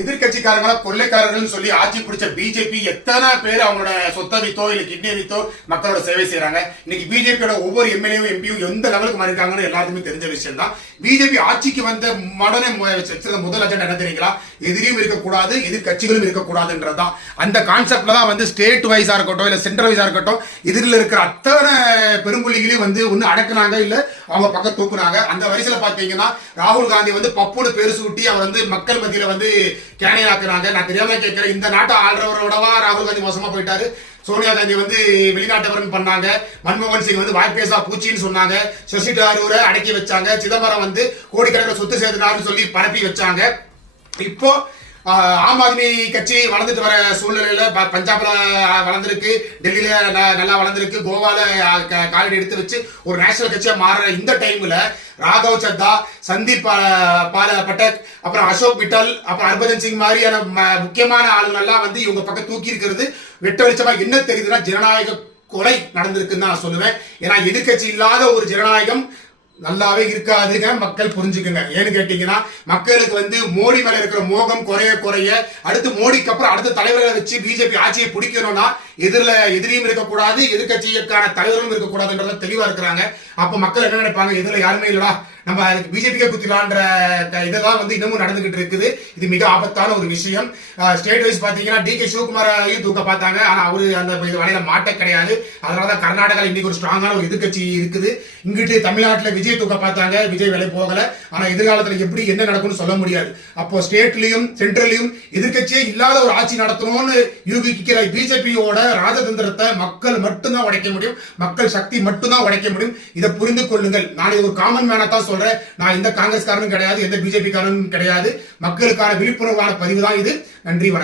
எதிர்கட்சிக்காரங்கள கொள்ளைக்காரர்கள் சொல்லி ஆட்சி பிடிச்ச பிஜேபி எத்தனை பேர் அவங்களோட சொத்தை வித்தோ இல்ல கிட்னி வித்தோ மக்களோட சேவை செய்யறாங்க. இன்னைக்கு பிஜேபியோட ஒவ்வொரு எம்எல்ஏவும் எம்பியும் எந்த லெவலுக்கு மாறிருக்காங்கன்னு எல்லாருக்குமே தெரிஞ்ச விஷயம் தான். பிஜேபி ஆட்சிக்கு வந்த உடனே வச்சிருந்த முதல் அஜெண்டா என்ன தெரியுங்களா? எதிரியும் இருக்கக்கூடாது, எதிர்கட்சிகளும் இருக்கக்கூடாதுன்றதுதான். அந்த கான்செப்ட்ல தான் ஸ்டேட் வைஸா இருக்கட்டும் இல்ல சென்ட்ரல் வைஸா இருக்கட்டும், எதிரில் இருக்கிற அத்தனை பெரும்புள்ளிகளையும் ஒண்ணு அடக்குனாங்க, இல்ல அவங்க பக்கம் தூக்குனாங்க. அந்த வரிசையில பாத்தீங்கன்னா ராகுல் காந்தி பப்புன்னு பேரு சூட்டி அவர் மக்கள் மத்தியில கேனையாக்குறாங்க. நான் தெரியாம கேட்கிறேன், இந்த நாட்டை ஆள்றவரோடவா ராகுல் காந்தி மோசமா போயிட்டாரு? சோனியா காந்தி வெளிநாட்டவரன் பண்ணாங்க, மன்மோகன் சிங் வாய்ப்பேசா பூச்சின்னு சொன்னாங்க, சசி தரூரை அடக்கி வச்சாங்க, சிதம்பரம் கோடிக்கணக்கில் சொத்து சேர்த்துனாருன்னு சொல்லி பரப்பி வச்சாங்க. இப்போ ஆம் ஆத்மி கட்சி வளர்ந்துட்டு வர சூழ்நிலையில பஞ்சாப்ல வளர்ந்துருக்கு, டெல்லியில நல்லா வளர்ந்துருக்கு, கோவால காலடி எடுத்து வச்சு ஒரு நேஷனல் கட்சியா மாறுற இந்த டைம்ல ராகவ் சத்தா, சந்தீப் பட்டக், அப்புறம் அசோக் பிட்டல், அப்புறம் ஹர்பஜன் சிங் மாதிரியான முக்கியமான ஆளுங்கள்லாம் இவங்க பக்கம் தூக்கி இருக்கிறது வெட்ட வெளிச்சமா என்ன தெரியுதுன்னா, ஜனநாயக கொலை நடந்திருக்குன்னு நான் சொல்லுவேன். ஏன்னா எதிர்கட்சி இல்லாத ஒரு ஜனநாயகம் நல்லாவே இருக்காதுங்க. மக்கள் புரிஞ்சுக்குங்க. ஏன்னு கேட்டீங்கன்னா, மக்களுக்கு மோடி மேல இருக்கிற மோகம் குறைய அடுத்து மோடிக்கு அப்புறம் அடுத்த தலைவர்களை வச்சு பிஜேபி ஆட்சியை பிடிக்கணும்னா எதிரியும் இருக்கக்கூடாது, எதிர்கட்சிக்கான தலைவர்களும் இருக்கக்கூடாதுன்றத தெளிவா இருக்கிறாங்க. அப்ப மக்கள் என்ன நினைப்பாங்க? எதிரில யாருமே இல்லடா, நம்ம அதுக்கு பிஜேபிக்கே குத்திடலான்ற இதெல்லாம் இன்னமும் நடந்துகிட்டு இருக்குது. இது மிக ஆபத்தான ஒரு விஷயம். ஸ்டேட் வைஸ் பாத்தீங்கன்னா DK சிவகுமாரையும் தூக்க பார்த்தாங்க, ஆனா அவரு அந்த வலையில மாட்ட கிடையாது. அதனாலதான் கர்நாடகாவில் இன்னைக்கு ஒரு ஸ்ட்ராங்கான ஒரு எதிர்கட்சி இருக்குது. இங்கிட்டு தமிழ்நாட்டில் விஜய் தூக்க பார்த்தாங்க, விஜய் வேலை போகல. ஆனா எதிர்காலத்துல எப்படி என்ன நடக்கும்னு சொல்ல முடியாது. அப்போ ஸ்டேட்லயும் சென்ட்ரல்லையும் எதிர்கட்சியே இல்லாத ஒரு ஆட்சி நடத்தணும்னு யூகிக்கிற பிஜேபியோட ராஜதந்திரத்தை மக்கள் மட்டும்தான் உடைக்க முடியும், மக்கள் சக்தி மட்டும்தான் உடைக்க முடியும். இதை புரிந்து கொள்ளுங்கள். நான் இது ஒரு காமன் மேனா தான் சொல்றேன். நான் எந்த காங்கிரஸ் காரனும் கிடையாது, எந்த பிஜேபி காரனும் கிடையாது. மக்களுக்கான விழிப்புணர்வான பதிவு தான் இது. நன்றி, வணக்கம்.